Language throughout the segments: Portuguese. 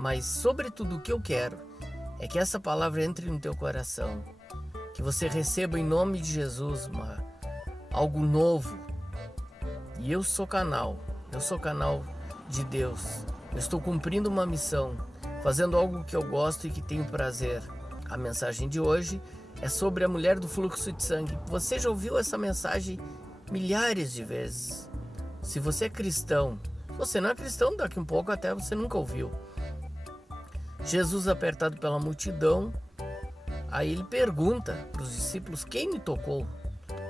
Mas sobretudo o que eu quero é que essa palavra entre no teu coração, que você receba em nome de Jesus algo novo. E eu sou canal de Deus. Eu estou cumprindo uma missão, fazendo algo que eu gosto e que tenho prazer. A mensagem de hoje é sobre a mulher do fluxo de sangue. Você já ouviu essa mensagem milhares de vezes. Se você é cristão, se você não é cristão, daqui um pouco até você nunca ouviu. Jesus, apertado pela multidão, aí ele pergunta para os discípulos: quem me tocou?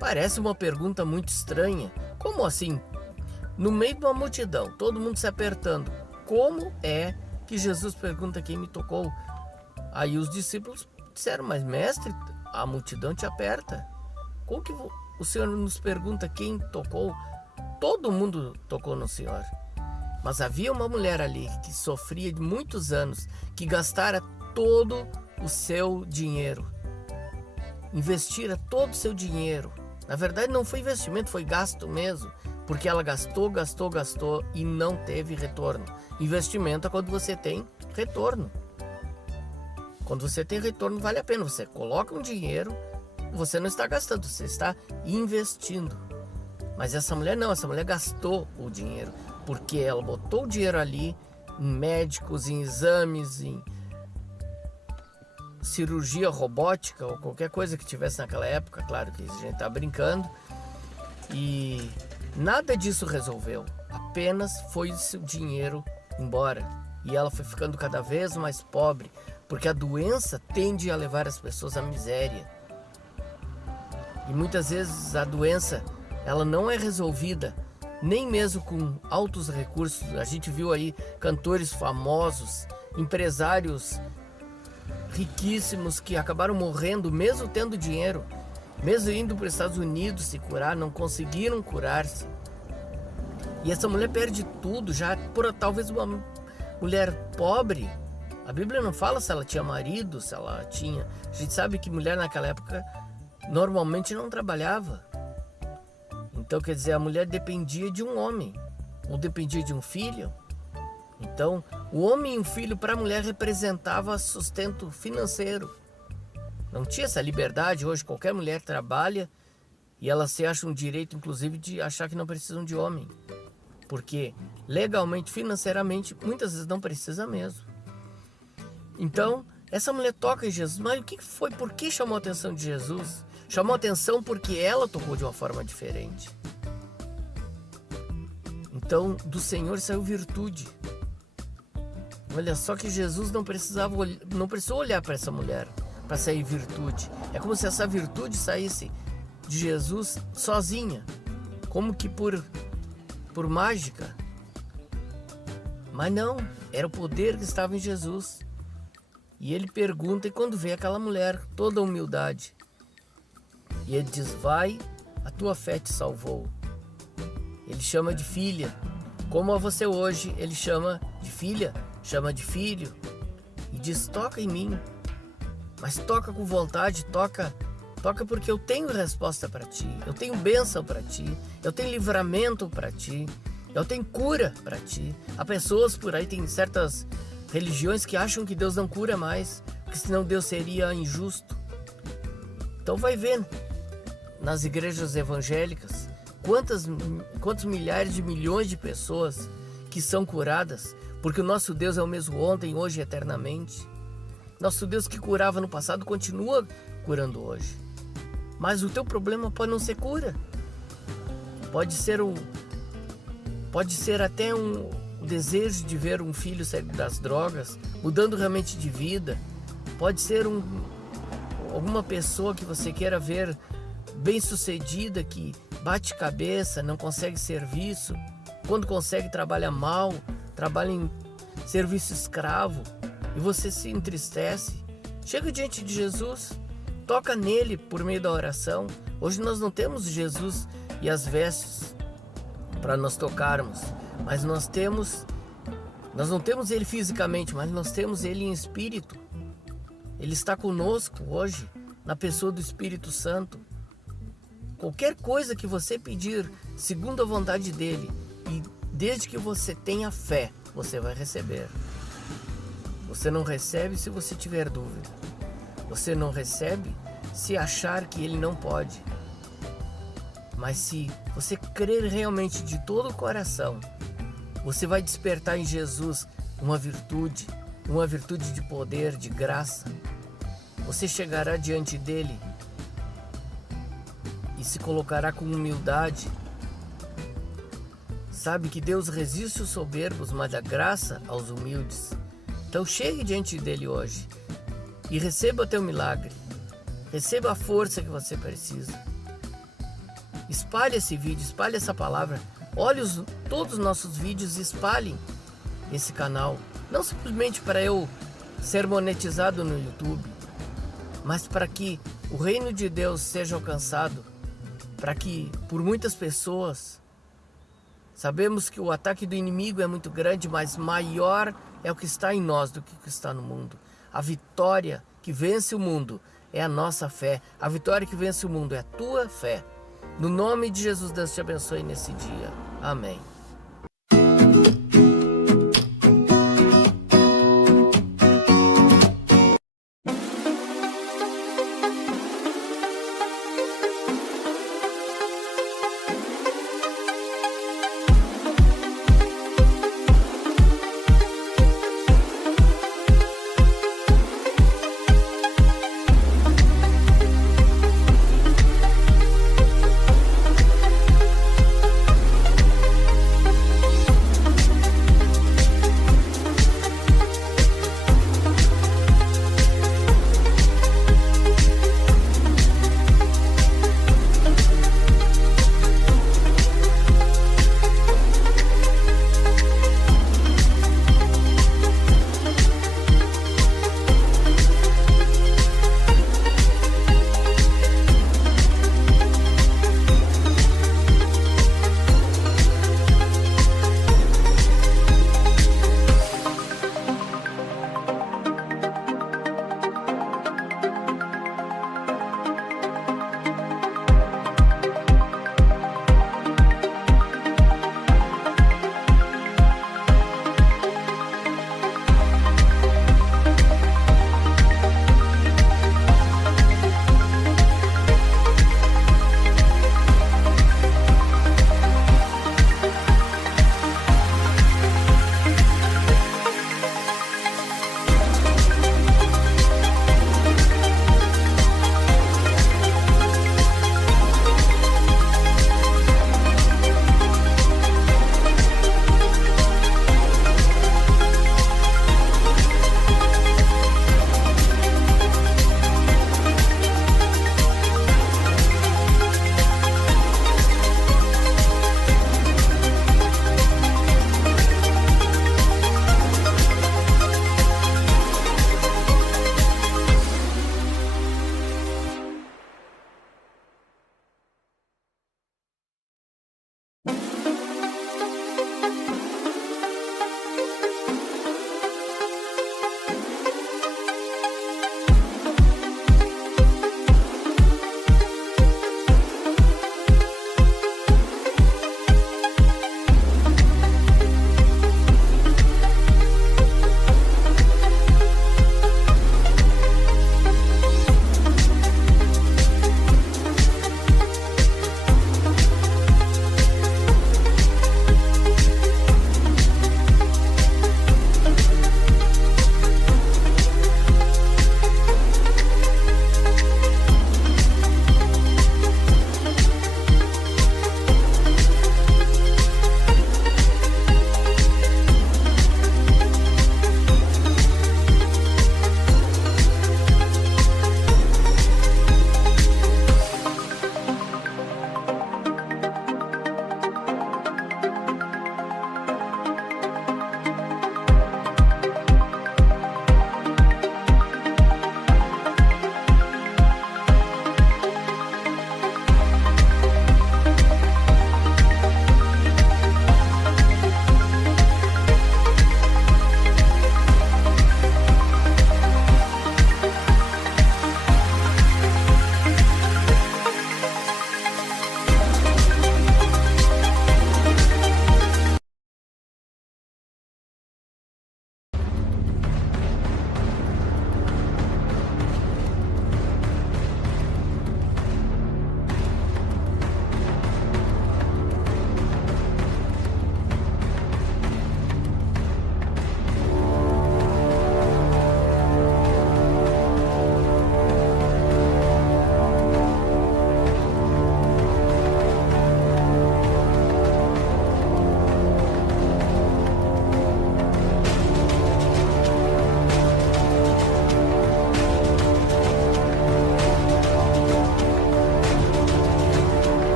Parece uma pergunta muito estranha. Como assim? No meio de uma multidão, todo mundo se apertando. Como é que Jesus pergunta quem me tocou? Aí os discípulos disseram: mas mestre, a multidão te aperta. Como que o Senhor nos pergunta quem tocou? Todo mundo tocou no Senhor. Mas havia uma mulher ali que sofria de muitos anos, que gastara todo o seu dinheiro. Investira todo o seu dinheiro. Na verdade não foi investimento, foi gasto mesmo. Porque ela gastou e não teve retorno. Investimento é quando você tem retorno. Quando você tem retorno, vale a pena. Você coloca um dinheiro, você não está gastando, você está investindo. Mas essa mulher não, essa mulher gastou o dinheiro. Porque ela botou o dinheiro ali em médicos, em exames, em cirurgia robótica ou qualquer coisa que tivesse naquela época. Claro que a gente está brincando. E nada disso resolveu. Apenas foi o dinheiro embora. E ela foi ficando cada vez mais pobre. Porque a doença tende a levar as pessoas à miséria. E muitas vezes a doença, ela não é resolvida nem mesmo com altos recursos. A gente viu aí cantores famosos, empresários riquíssimos que acabaram morrendo mesmo tendo dinheiro, mesmo indo para os Estados Unidos se curar, não conseguiram curar-se. E essa mulher perde tudo, já por talvez uma mulher pobre. A Bíblia não fala se ela tinha marido, se ela tinha... A gente sabe que mulher naquela época normalmente não trabalhava. Então, quer dizer, a mulher dependia de um homem, ou dependia de um filho. Então, o homem e um filho para a mulher representava sustento financeiro. Não tinha essa liberdade. Hoje qualquer mulher trabalha e ela se acha um direito, inclusive, de achar que não precisam de homem. Porque legalmente, financeiramente, muitas vezes não precisa mesmo. Então, essa mulher toca em Jesus. Mas o que foi? Por que chamou a atenção de Jesus? Chamou a atenção porque ela tocou de uma forma diferente. Então, do Senhor saiu virtude. Olha só que Jesus não precisou olhar para essa mulher para sair virtude. É como se essa virtude saísse de Jesus sozinha, como que por mágica. Mas não, era o poder que estava em Jesus. E ele pergunta, e quando vê aquela mulher, toda a humildade, e ele diz: vai, a tua fé te salvou. Ele chama de filha. Como a você hoje, ele chama de filha, chama de filho. E diz: toca em mim. Mas toca com vontade, toca porque eu tenho resposta para ti. Eu tenho bênção para ti. Eu tenho livramento para ti. Eu tenho cura para ti. Há pessoas por aí, tem certas religiões que acham que Deus não cura mais, porque senão Deus seria injusto. Então vai vendo. Nas igrejas evangélicas, quantos milhares de milhões de pessoas que são curadas, porque o nosso Deus é o mesmo ontem, hoje e eternamente. Nosso Deus que curava no passado continua curando hoje. Mas o teu problema pode não ser cura. Pode ser até um desejo de ver um filho sair das drogas, mudando realmente de vida. Pode ser alguma pessoa que você queira ver bem-sucedida, que bate cabeça, não consegue serviço, quando consegue trabalha mal, trabalha em serviço escravo, e você se entristece. Chega diante de Jesus, toca nele por meio da oração. Hoje nós não temos Jesus e as vestes para nós tocarmos, mas nós não temos ele fisicamente, mas nós temos ele em espírito. Ele está conosco hoje, na pessoa do Espírito Santo. Qualquer coisa que você pedir, segundo a vontade dele, e desde que você tenha fé, você vai receber. Você não recebe se você tiver dúvida. Você não recebe se achar que ele não pode. Mas se você crer realmente de todo o coração, você vai despertar em Jesus uma virtude de poder, de graça. Você chegará diante dele e se colocará com humildade. Sabe que Deus resiste os soberbos, mas dá graça aos humildes. Então chegue diante dele hoje e receba o teu milagre. Receba a força que você precisa. Espalhe esse vídeo, espalhe essa palavra. Olhe todos os nossos vídeos e espalhem esse canal. Não simplesmente para eu ser monetizado no YouTube, mas para que o reino de Deus seja alcançado. Para que por muitas pessoas, sabemos que o ataque do inimigo é muito grande, mas maior é o que está em nós do que o que está no mundo. A vitória que vence o mundo é a nossa fé. A vitória que vence o mundo é a tua fé. No nome de Jesus, Deus te abençoe nesse dia. Amém.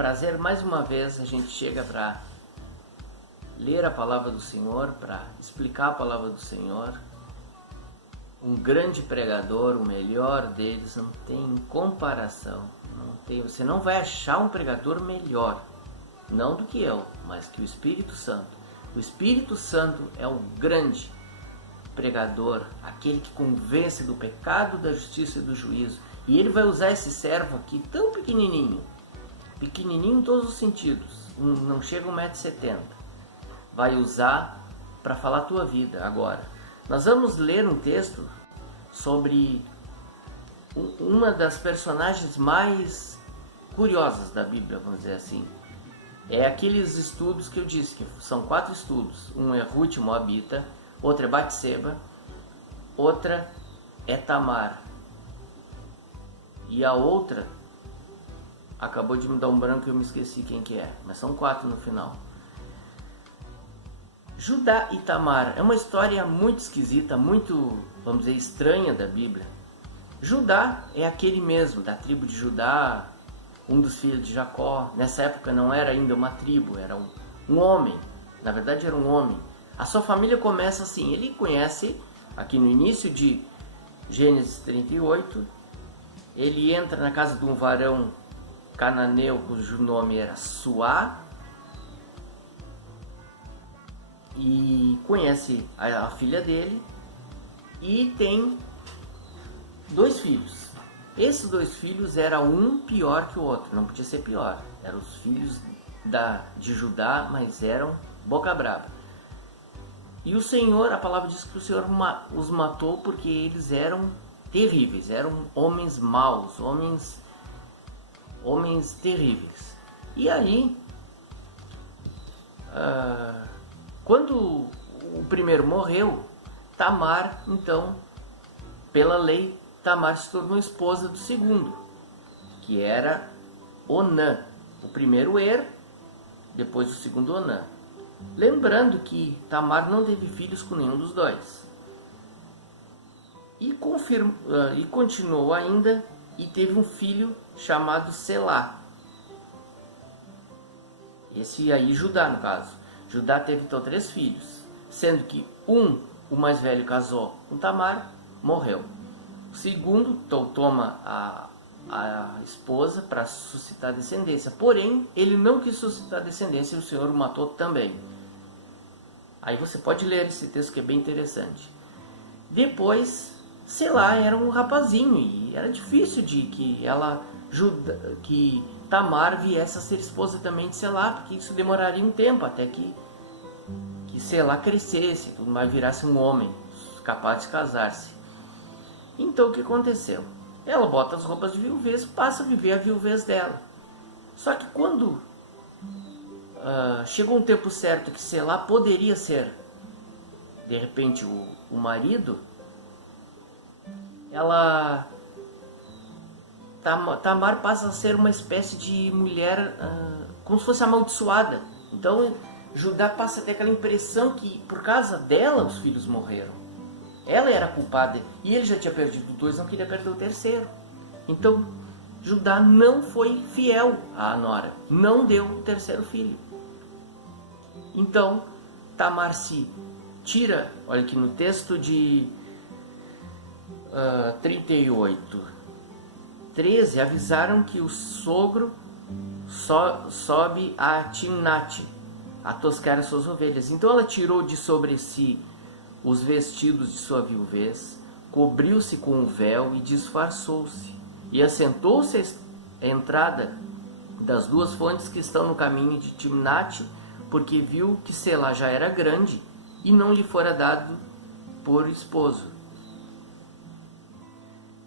prazer, mais uma vez a gente chega para ler a palavra do Senhor, para explicar a palavra do Senhor. Um grande pregador, o melhor deles, não tem comparação. Você não vai achar um pregador melhor, não do que eu, mas que o Espírito Santo. O Espírito Santo é o grande pregador, aquele que convence do pecado, da justiça e do juízo. E ele vai usar esse servo aqui tão pequenininho, pequenininho em todos os sentidos, não chega a 1,70 m. Vai usar para falar a tua vida agora. Nós vamos ler um texto sobre uma das personagens mais curiosas da Bíblia, vamos dizer assim. É aqueles estudos que eu disse, que são 4 estudos. Um é Ruth Moabita, outra é Batseba, outra é Tamar. E a outra, acabou de me dar um branco e eu me esqueci quem que é, mas são 4 no final. Judá e Tamar é uma história muito esquisita, muito, vamos dizer, estranha da Bíblia. Judá é aquele mesmo, da tribo de Judá, um dos filhos de Jacó. Nessa época não era ainda uma tribo, era um homem. Na verdade era um homem. A sua família começa assim, ele conhece, aqui no início de Gênesis 38, ele entra na casa de um varão cananeu cujo nome era Suá, e conhece a filha dele e tem 2 filhos. Esses 2 filhos eram um pior que o outro, não podia ser pior. Eram os filhos de Judá, mas eram boca braba. E o Senhor, a palavra diz que o Senhor os matou porque eles eram terríveis, eram homens maus, homens terríveis. E aí, quando o primeiro morreu, Tamar, então, pela lei, Tamar se tornou esposa do segundo, que era Onã. O primeiro depois o segundo Onã. Lembrando que Tamar não teve filhos com nenhum dos 2. E continuou ainda e teve um filho chamado Selá. Esse aí, Judá, no caso. Judá teve então 3 filhos, sendo que o mais velho, casou com Tamar, morreu. O segundo toma a esposa para suscitar descendência, porém ele não quis suscitar descendência e o Senhor o matou também. Aí você pode ler esse texto que é bem interessante. Depois, Selá era um rapazinho e era difícil de que Tamar viesse a ser esposa também de Selá, porque isso demoraria um tempo até que Selá crescesse, tudo mais, virasse um homem capaz de casar-se. Então o que aconteceu? Ela bota as roupas de viuvez, passa a viver a viuvez dela. Só que quando chegou um tempo certo que Selá poderia ser, de repente, o marido, Tamar passa a ser uma espécie de mulher como se fosse amaldiçoada. Então Judá passa a ter aquela impressão que por causa dela os filhos morreram. Ela era culpada e ele já tinha perdido 2, não queria perder o terceiro. Então Judá não foi fiel à nora, não deu o terceiro filho. Então Tamar se tira, olha aqui no texto de 38:13, avisaram que o sogro sobe a Timnate a toscar as suas ovelhas. Então ela tirou de sobre si os vestidos de sua viuvez, cobriu-se com um véu e disfarçou-se, e assentou-se à entrada das 2 fontes que estão no caminho de Timnate, porque viu que Selá já era grande e não lhe fora dado por esposo.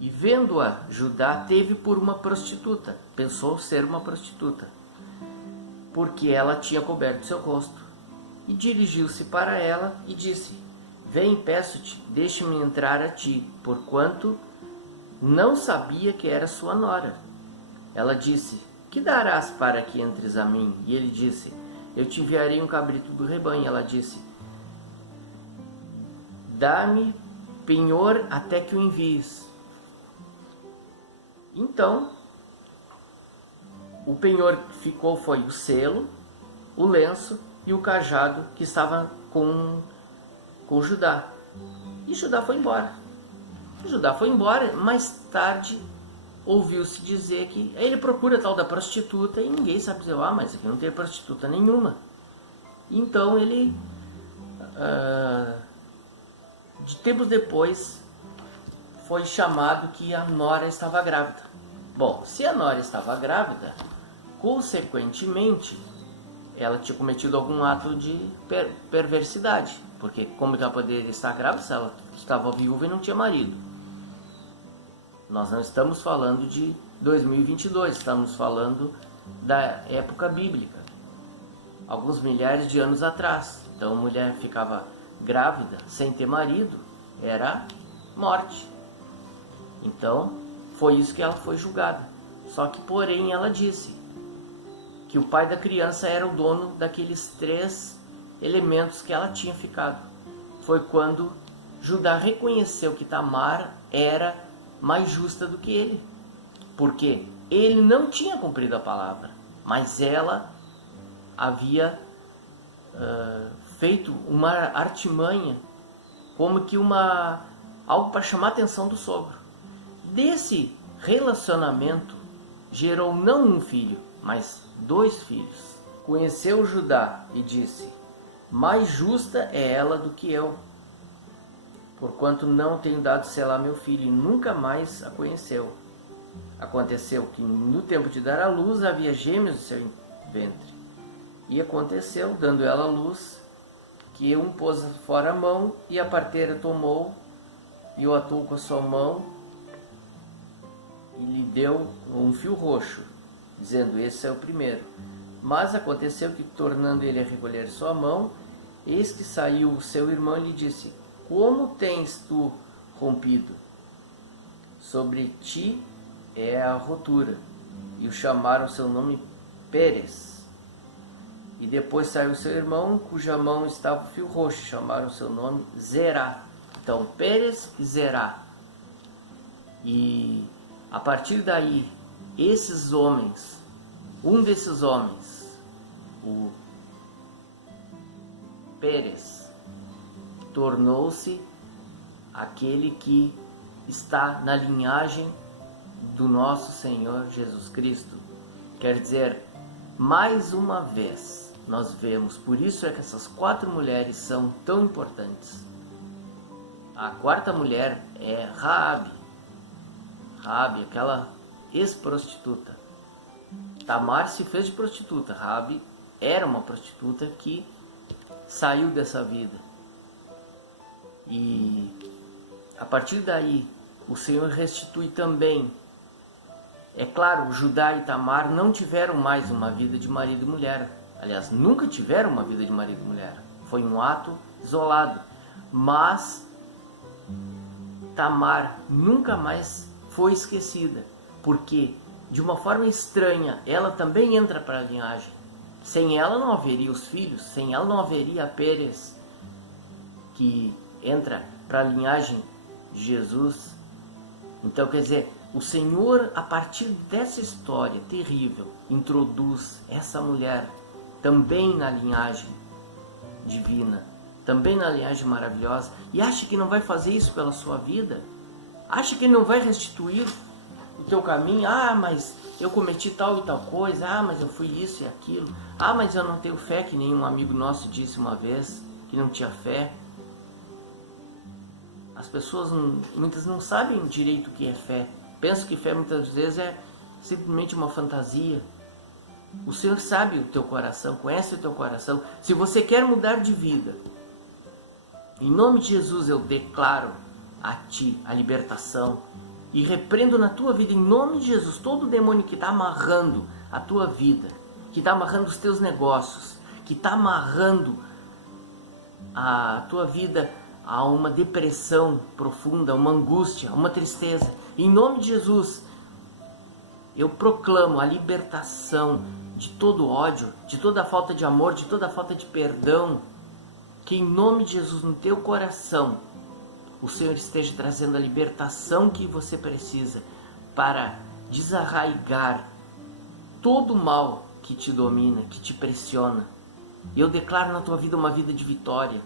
E vendo-a, Judá teve por uma prostituta, pensou ser uma prostituta, porque ela tinha coberto seu rosto, e dirigiu-se para ela e disse: Vem, peço-te, deixe-me entrar a ti, porquanto não sabia que era sua nora. Ela disse: Que darás para que entres a mim? E ele disse: Eu te enviarei um cabrito do rebanho. Ela disse: Dá-me penhor até que o envies. Então, o penhor ficou foi o selo, o lenço e o cajado que estava com Judá. E Judá foi embora. Judá foi embora, mais tarde ouviu-se dizer que ele procura a tal da prostituta e ninguém sabe dizer, mas aqui não tem prostituta nenhuma. Então ele, de tempos depois, foi chamado que a nora estava grávida. Bom, se a nora estava grávida, consequentemente, ela tinha cometido algum ato de perversidade. Porque como ela poderia estar grávida se ela estava viúva e não tinha marido? Nós não estamos falando de 2022, estamos falando da época bíblica, alguns milhares de anos atrás. Então a mulher ficava grávida sem ter marido, era morte. Então foi isso que ela foi julgada. Só que porém ela disse que o pai da criança era o dono daqueles 3 elementos que ela tinha ficado. Foi quando Judá reconheceu que Tamar era mais justa do que ele, porque ele não tinha cumprido a palavra, mas ela havia feito uma artimanha, como que algo para chamar a atenção do sogro. Desse relacionamento gerou não um filho, mas 2 filhos. Conheceu Judá e disse: mais justa é ela do que eu, porquanto não tenho dado selar meu filho, e nunca mais a conheceu. Aconteceu que no tempo de dar à luz havia gêmeos no seu ventre. E aconteceu, dando ela à luz, que um pôs fora a mão, e a parteira tomou e o atou com a sua mão e lhe deu um fio roxo, dizendo: esse é o primeiro. Mas aconteceu que, tornando ele a recolher sua mão, eis que saiu o seu irmão e lhe disse: como tens tu rompido? Sobre ti é a rotura. E o chamaram seu nome Pérez. E depois saiu seu irmão, cuja mão estava o fio roxo, chamaram seu nome Zerá. Então Pérez e Zerá. E a partir daí, esses homens, um desses homens, o Pérez, tornou-se aquele que está na linhagem do nosso Senhor Jesus Cristo. Quer dizer, mais uma vez nós vemos, por isso é que essas 4 mulheres são tão importantes. A 4ª mulher é Raabe, aquela ex-prostituta. Tamar se fez de prostituta, Raabe era uma prostituta que saiu dessa vida. E a partir daí o Senhor restitui também. É claro, Judá e Tamar não tiveram mais uma vida de marido e mulher. Aliás, nunca tiveram uma vida de marido e mulher. Foi um ato isolado. Mas Tamar nunca mais foi esquecida, porque de uma forma estranha ela também entra para a linhagem. Sem ela não haveria os filhos, sem ela não haveria a Pérez, que entra para a linhagem de Jesus. Então, quer dizer, o Senhor, a partir dessa história terrível, introduz essa mulher também na linhagem divina, também na linhagem maravilhosa, e acha que não vai fazer isso pela sua vida? Acha que ele não vai restituir o teu caminho? Mas eu cometi tal e tal coisa, mas eu fui isso e aquilo, mas eu não tenho fé, que nenhum amigo nosso disse uma vez que não tinha fé. As pessoas, muitas não sabem direito o que é fé. Pensam que fé muitas vezes é simplesmente uma fantasia. O Senhor sabe o teu coração, conhece o teu coração. Se você quer mudar de vida, em nome de Jesus eu declaro a ti a libertação e repreendo na tua vida, em nome de Jesus, todo demônio que está amarrando a tua vida, que está amarrando os teus negócios, que está amarrando a tua vida a uma depressão profunda, uma angústia, uma tristeza. Em nome de Jesus, eu proclamo a libertação de todo ódio, de toda falta de amor, de toda falta de perdão. Que em nome de Jesus, no teu coração, o Senhor esteja trazendo a libertação que você precisa para desarraigar todo o mal que te domina, que te pressiona. E eu declaro na tua vida uma vida de vitória.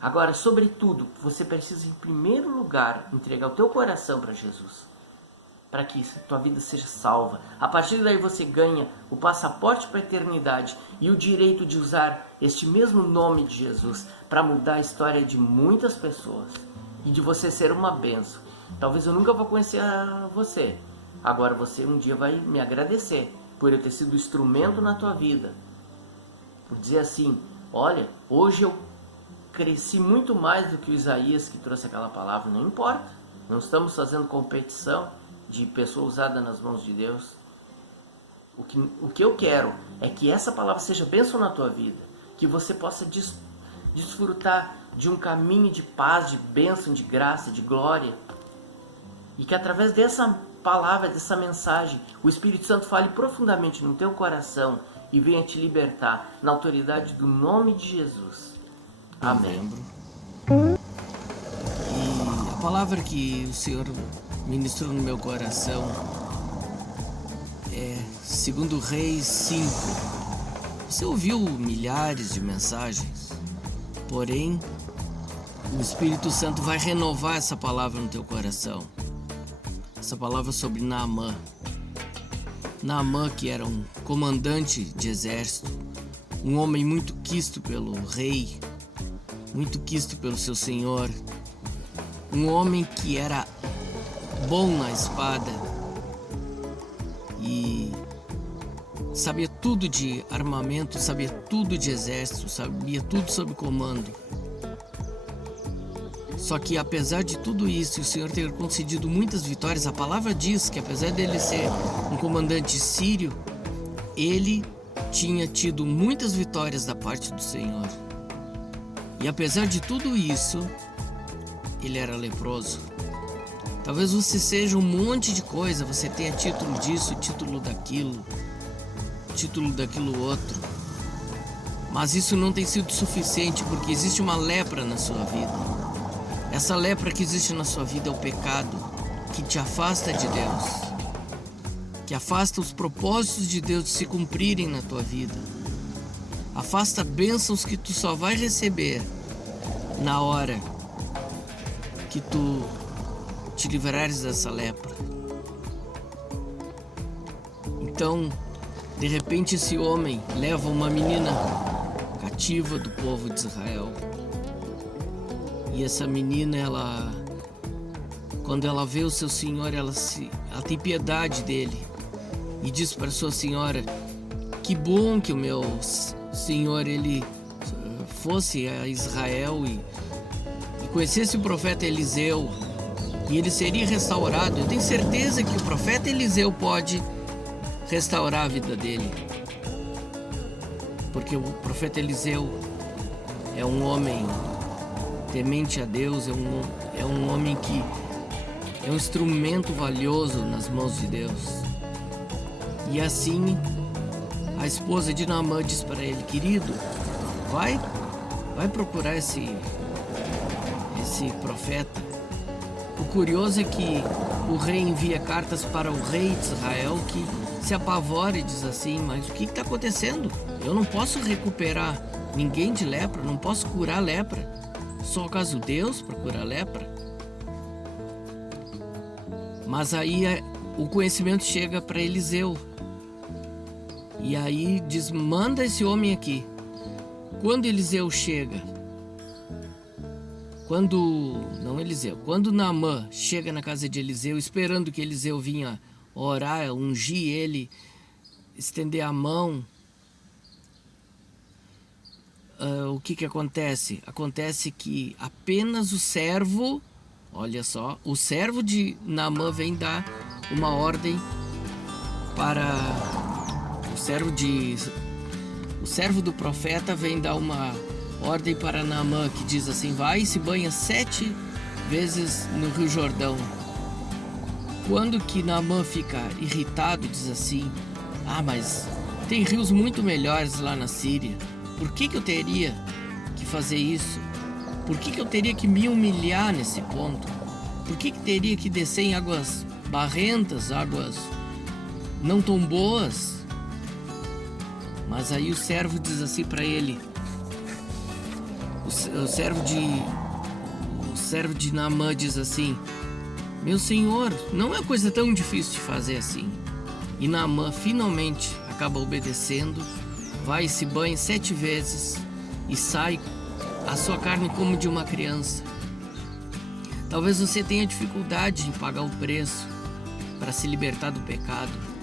Agora, sobretudo, você precisa, em primeiro lugar, entregar o teu coração para Jesus, para que tua vida seja salva. A partir daí você ganha o passaporte para a eternidade e o direito de usar este mesmo nome de Jesus para mudar a história de muitas pessoas e de você ser uma bênção. Talvez eu nunca vou conhecer você, agora você um dia vai me agradecer por eu ter sido instrumento na tua vida, por dizer assim: olha, hoje eu cresci muito mais do que o Isaías que trouxe aquela palavra. Não importa, não estamos fazendo competição de pessoa usada nas mãos de Deus. O que eu quero é que essa palavra seja bênção na tua vida, que você possa desfrutar de um caminho de paz, de bênção, de graça, de glória, e que através dessa palavra, dessa mensagem, o Espírito Santo fale profundamente no teu coração e venha te libertar na autoridade do nome de Jesus. Amém. E a palavra que o Senhor ministrou no meu coração é 2 Reis 5. Você ouviu milhares de mensagens, porém o Espírito Santo vai renovar essa palavra no teu coração. Essa palavra sobre Naamã. Naamã, que era um comandante de exército, um homem muito quisto pelo rei, muito quisto pelo seu senhor, um homem que era bom na espada e sabia tudo de armamento, sabia tudo de exército, sabia tudo sobre comando. Só que apesar de tudo isso, o Senhor ter concedido muitas vitórias, a palavra diz que apesar dele ser um comandante sírio, ele tinha tido muitas vitórias da parte do Senhor. E apesar de tudo isso, ele era leproso. Talvez você seja um monte de coisa, você tenha título disso, título daquilo outro. Mas isso não tem sido suficiente, porque existe uma lepra na sua vida. Essa lepra que existe na sua vida é o pecado que te afasta de Deus, que afasta os propósitos de Deus de se cumprirem na tua vida. Afasta bênçãos que tu só vai receber na hora que tu te livrares dessa lepra. Então, de repente, esse homem leva uma menina cativa do povo de Israel. E essa menina, quando ela vê o seu senhor, ela tem piedade dele e diz para sua senhora: que bom que o meu senhor ele fosse a Israel e conhecesse o profeta Eliseu, e ele seria restaurado. Eu tenho certeza que o profeta Eliseu pode restaurar a vida dele, porque o profeta Eliseu é um homem temente a Deus, é um homem que é um instrumento valioso nas mãos de Deus. E assim a esposa de Naamã diz para ele: querido, vai procurar esse profeta. O curioso é que o rei envia cartas para o rei de Israel, que se apavora e diz assim: mas o que está acontecendo? Eu não posso recuperar ninguém de lepra, não posso curar lepra. Só acaso Deus para curar lepra? Mas aí o conhecimento chega para Eliseu. E aí diz: manda esse homem aqui. Quando Eliseu chega, quando Naamã chega na casa de Eliseu, esperando que Eliseu vinha orar, ungir ele, estender a mão, o que acontece? Acontece que apenas o servo, olha só, o servo de Naamã vem dar uma ordem para o servo do profeta vem dar uma ordem para Naamã, que diz assim: vai e se banha 7 vezes no Rio Jordão. Quando que Naamã fica irritado, diz assim: mas tem rios muito melhores lá na Síria. Por que eu teria que fazer isso? Por que eu teria que me humilhar nesse ponto? Por que teria que descer em águas barrentas, águas não tão boas? Mas aí o servo diz assim para ele, o servo de Naamã diz assim: meu senhor, não é coisa tão difícil de fazer assim. E Naamã finalmente acaba obedecendo, vai e se banha 7 vezes e sai a sua carne como de uma criança. Talvez você tenha dificuldade em pagar o preço para se libertar do pecado.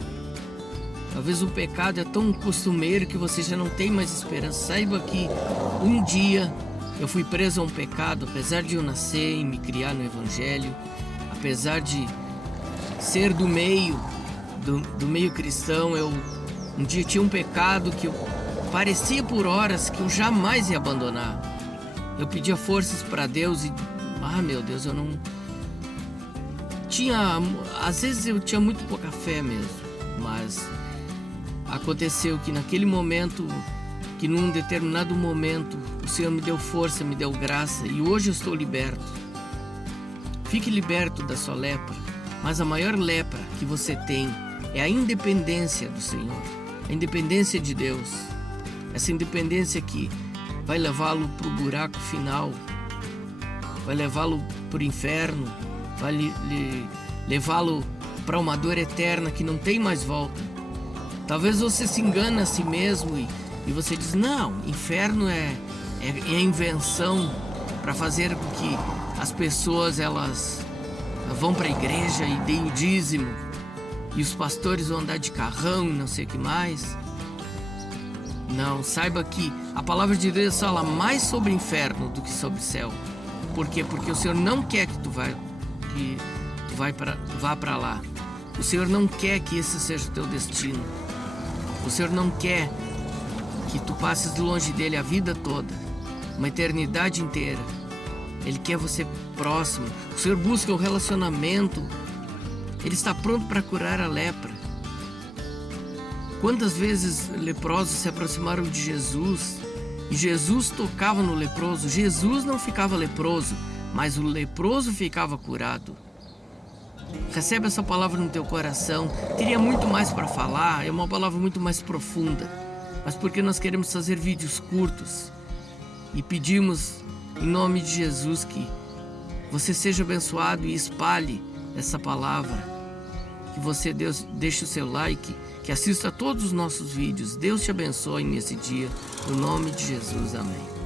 Talvez o pecado é tão costumeiro que você já não tem mais esperança. Saiba que um dia eu fui preso a um pecado, apesar de eu nascer e me criar no Evangelho, apesar de ser do meio cristão, eu um dia tinha um pecado que eu parecia por horas que eu jamais ia abandonar. Eu pedia forças para Deus e, meu Deus, eu não tinha, às vezes eu tinha muito pouca fé mesmo, mas aconteceu que naquele momento, que num determinado momento, o Senhor me deu força, me deu graça e hoje eu estou liberto. Fique liberto da sua lepra, mas a maior lepra que você tem é a independência do Senhor, a independência de Deus. Essa independência que vai levá-lo para o buraco final, vai levá-lo para o inferno, vai levá-lo para uma dor eterna que não tem mais volta. Talvez você se engane a si mesmo e você diz: não, inferno é invenção para fazer com que as pessoas elas vão para a igreja e deem o dízimo e os pastores vão andar de carrão e não sei o que mais. Não, saiba que a palavra de Deus fala mais sobre inferno do que sobre céu. Por quê? Porque o Senhor não quer que tu vá para lá. O Senhor não quer que esse seja o teu destino. O Senhor não quer que tu passes longe dele a vida toda, uma eternidade inteira. Ele quer você próximo. O Senhor busca um relacionamento. Ele está pronto para curar a lepra. Quantas vezes leprosos se aproximaram de Jesus e Jesus tocava no leproso? Jesus não ficava leproso, mas o leproso ficava curado. Recebe essa palavra no teu coração. Teria muito mais para falar, é uma palavra muito mais profunda, mas porque nós queremos fazer vídeos curtos e pedimos em nome de Jesus que você seja abençoado e espalhe essa palavra, que você deixe o seu like, que assista a todos os nossos vídeos. Deus te abençoe nesse dia, no nome de Jesus, amém.